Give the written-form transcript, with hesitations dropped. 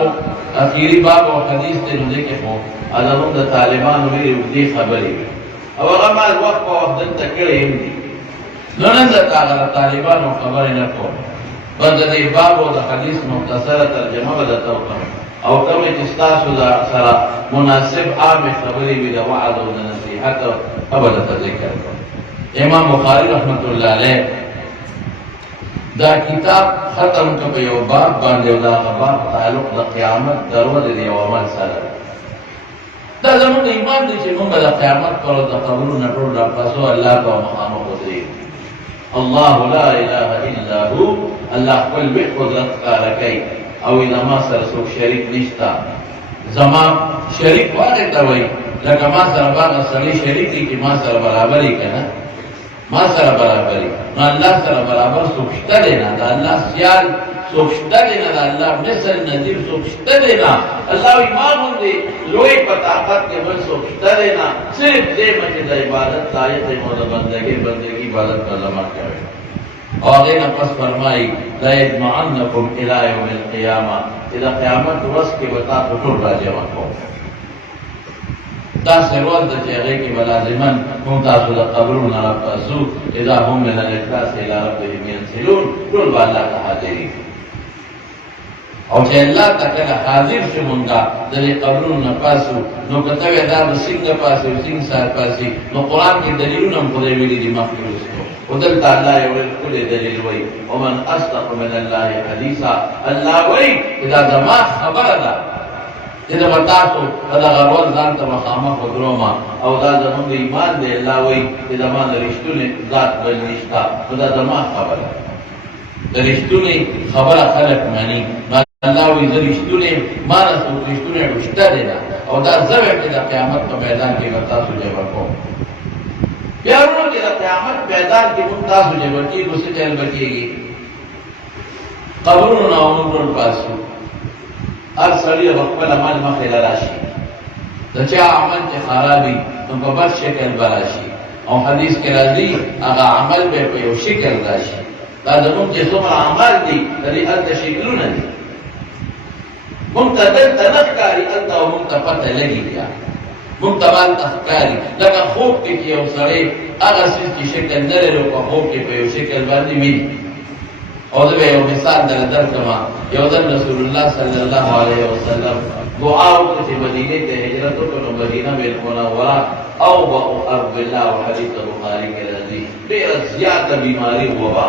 خو اخیری باب او حدیث ته نو دې کې خو ادمون د طالبانو ویلي دې خبرې او هغه مال وخت په وخت دلته کړی هم دي نو نن زه هغه طالبانو خبرې نه کوم بس د دې باب او د حدیث مختصره ترجمه به درته وکړم او کومې چې ستاسو سره مناسب عامې خبرې وي د وعظ او د نصیحت هغه درته ذکر کوم امام بخاری رحمت الله علیه دا کتاب ختم کړ په یو باب باندې او دا باب تعلق د قیامت درو د یو عمل سره دا زموږ ایمان دی چې موږ د قیامت پر د قبرونو ټول راپاسو الله په مخامخ ودرېږو الله لا اله الا هو الله خپل به قدرت کار کوي او اذا ما سره څوک شریک نشتا زما شریک واغې ته وایي لکه ما سره باغ سړی شریک دي چې ما سره برابر یې کنه ما سره برابر نو الله سره برابر څوک شته دی نه د الله سیال څوک شته دی نه د الله مثل نظیر څوک شته دی نه الله ایمان باندې لوی په طاقت کې بل څوک شته دی نه صرف دې چې د عبادت لایق دی مو د بندګي عبادت په لمر کوي او هغه نه پس فرمایي لا يجمعنكم الى يوم القيامه اذا قیامت ورځ کې وتا ټول راځي کوم دا سروال د چهره کې بلازمن ممتاز د قبرونو راپاسو اذا هم من الاخلاص الى ربهم ينسلون ټول الله ته حاضرې او چې الله تعالی حاضر شي مونږه د قبرونو پاسو نو کته دا څنګه پاسو څنګه سار پاسي نو قران کې دلیلونه هم خدای ویلي دي مخکې ودل تعالی یو کل دلیل وای ومن اصدق من الله حدیثا الله وای اذا زما خبره ده اذا بتاسو دا غرور ځان ته مخامخ ودروما او دا زموږ ایمان دی الله وای اذا ما رښتونه ذات بل نشتا دا زما خبره د رښتونه خبره خلق مانی الله وی د رښتونه ما رښتونه رښتا دی او دا زموږ د قیامت په میدان کې تاسو جواب کوم بیا ورو چې د قیامت میدان کې مونږ تاسو جواب کیږو څه چل بچيږي قبرونو عمرون پاسو هر سړی خپل عمل مخې راشي د چا عمل چې خرابي نو په بد شکل براشي او حدیث کې راځي هغه عمل به په یو شکل راشي دا زموږ چې څومره عمل دي د دې الته شکلونه دي مونږ ته دلته نه ښکاري الته مونږ ته پته لګي بیا مونږ ته باندې ښکاري لکه خوب کې یو سړی هغه چې شکل نه لري په خوب کې په یو شکل باندې ویني او دا یو مثال درکړم یو د رسول الله صلی الله علیه وسلم دعا وکړه چې مدینه ته هجرت وکړو مدینه منوره او ارض الله او حدیث بخاری کې راځي ډېر زیاته بیماری وبا